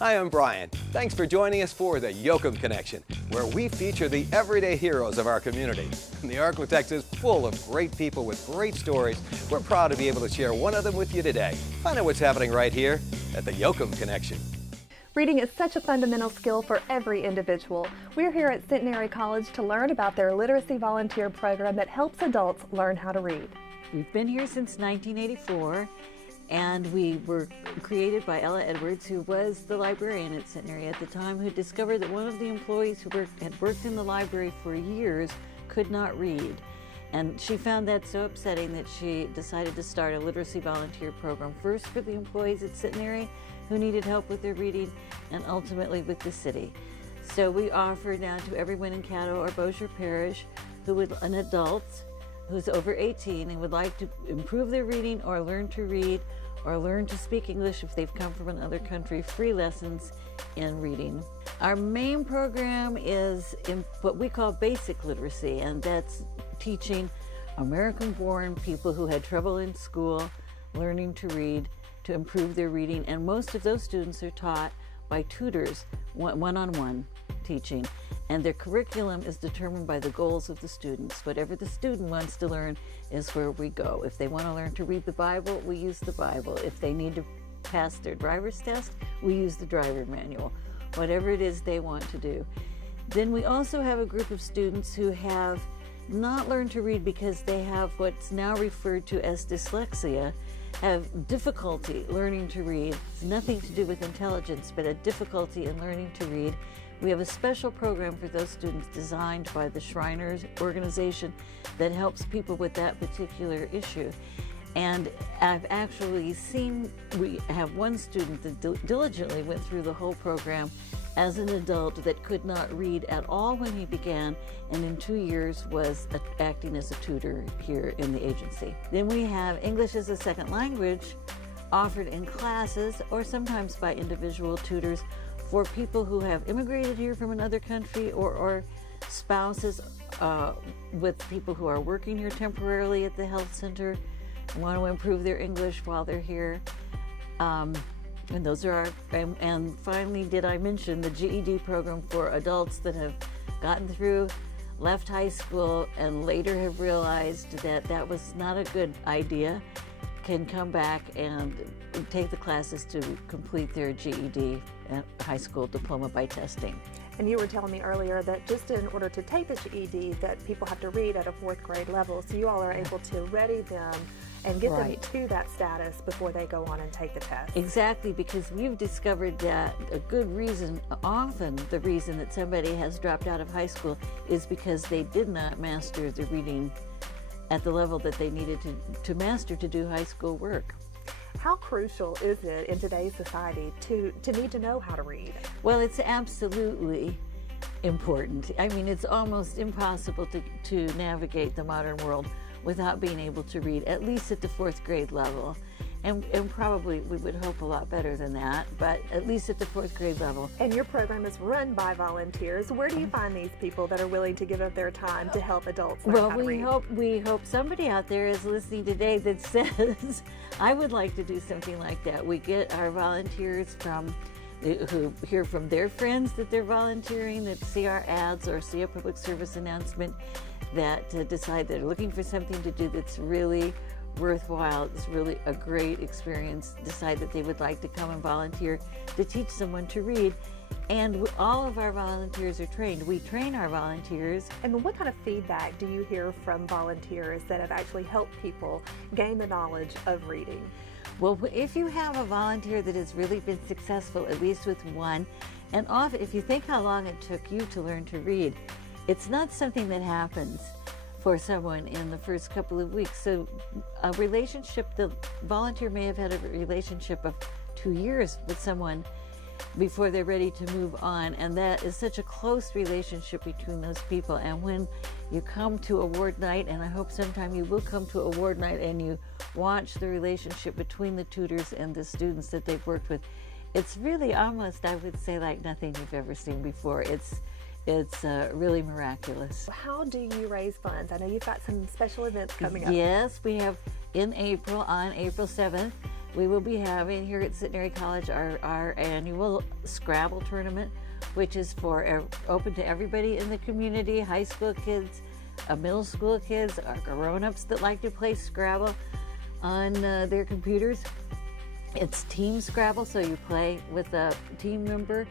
Hi, I'm Brian. Thanks for joining us for the Yokem Connection, where we feature the everyday heroes of our community. The Arklatex is full of great people with great stories. We're proud to be able to share one of them with you today. Find out what's happening right here at the Yokem Connection. Reading is such a fundamental skill for every individual. We're here at Centenary College to learn about their literacy volunteer program that helps adults learn how to read. We've been here since 1984, and we were created by Ella Edwards, who was the librarian at Centenary at the time, who discovered that one of the employees who had worked in the library for years could not read. And she found that so upsetting that she decided to start a literacy volunteer program, first for the employees at Centenary who needed help with their reading, and ultimately with the city. So we offer now to everyone in Caddo or Bossier Parish an adult who's over 18 and would like to improve their reading or learn to read or learn to speak English if they've come from another country, free lessons in reading. Our main program is in what we call basic literacy, and that's teaching American-born people who had trouble in school learning to read to improve their reading, and most of those students are taught by tutors, one-on-one teaching, and their curriculum is determined by the goals of the students. Whatever the student wants to learn is where we go. If they want to learn to read the Bible, we use the Bible. If they need to pass their driver's test, we use the driver manual. Whatever it is they want to do. Then we also have a group of students who have not learned to read because they have what's now referred to as dyslexia, have difficulty learning to read. It's nothing to do with intelligence, but a difficulty in learning to read. We have a special program for those students designed by the Shriners organization that helps people with that particular issue. And I've actually seen, we have one student that diligently went through the whole program as an adult that could not read at all when he began, and in 2 years was acting as a tutor here in the agency. Then we have English as a second language offered in classes or sometimes by individual tutors for people who have immigrated here from another country or spouses with people who are working here temporarily at the health center and want to improve their English while they're here. And those are and finally, did I mention the GED program for adults that have gotten through, left high school, and later have realized that that was not a good idea, can come back and take the classes to complete their GED and high school diploma by testing. And you were telling me earlier that just in order to take the GED that people have to read at a 4th grade level, so you all are able to ready them and get them to that status before they go on and take the test. Exactly, because we've discovered that a good reason, often the reason that somebody has dropped out of high school is because they did not master the reading at the level that they needed to master to do high school work. How crucial is it in today's society to need to know how to read? Well, it's absolutely important. I mean, it's almost impossible to navigate the modern world without being able to read, at least at the 4th grade level. And probably we would hope a lot better than that, but at least at the 4th grade level. And your program is run by volunteers. Where do you find these people that are willing to give up their time to help adults learn how to read? Well, we hope somebody out there is listening today that says, I would like to do something like that. We get our volunteers who hear from their friends that they're volunteering, that see our ads or see a public service announcement, that decide they're looking for something to do that's really worthwhile, it's really a great experience, decide that they would like to come and volunteer to teach someone to read. And all of our volunteers are trained. We train our volunteers. And what kind of feedback do you hear from volunteers that have actually helped people gain the knowledge of reading? Well, if you have a volunteer that has really been successful, at least with one, and often, if you think how long it took you to learn to read, it's not something that happens for someone in the first couple of weeks. So a relationship, the volunteer may have had a relationship of 2 years with someone before they're ready to move on, and that is such a close relationship between those people. And when you come to award night, and I hope sometime you will come to award night, and you watch the relationship between the tutors and the students that they've worked with, it's really almost, I would say, like nothing you've ever seen before. It's really miraculous. How do you raise funds? I know you've got some special events coming up. Yes, we have in April, on April 7th, we will be having here at Centenary College our annual Scrabble tournament, which is open to everybody in the community, high school kids, middle school kids, grown-ups that like to play Scrabble on their computers. It's team Scrabble, so you play with a team member.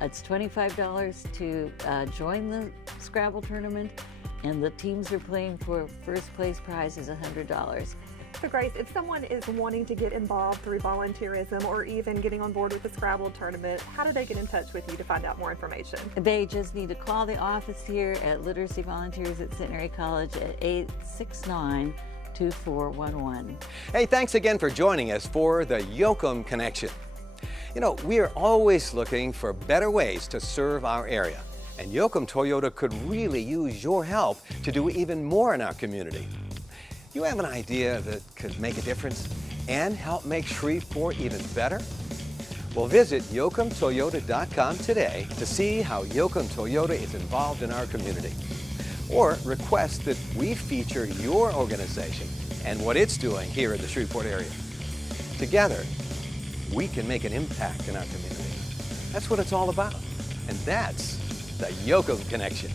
It's $25 to join the Scrabble tournament, and the teams are playing for first place prize is $100. So Grace, if someone is wanting to get involved through volunteerism or even getting on board with the Scrabble tournament, how do they get in touch with you to find out more information? They just need to call the office here at Literacy Volunteers at Centenary College at 869-2411. Hey, thanks again for joining us for the Yokem Connection. You know, we are always looking for better ways to serve our area, and Yokem Toyota could really use your help to do even more in our community. You have an idea that could make a difference and help make Shreveport even better? Well, visit YokemToyota.com today to see how Yokem Toyota is involved in our community. Or request that we feature your organization and what it's doing here in the Shreveport area. Together, we can make an impact in our community. That's what it's all about. And that's the Yokem Connection.